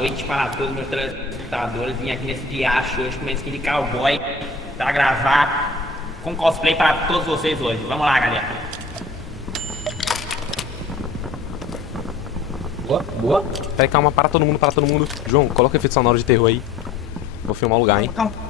noite para todos os meus telespectadores. Vim aqui nesse riacho hoje com uma skin de cowboy para gravar com cosplay para todos vocês hoje. Vamos lá, galera. Boa, boa. Peraí, calma, para todo mundo. João, coloca efeito sonoro de terror aí. Vou filmar o lugar, hein. Calma.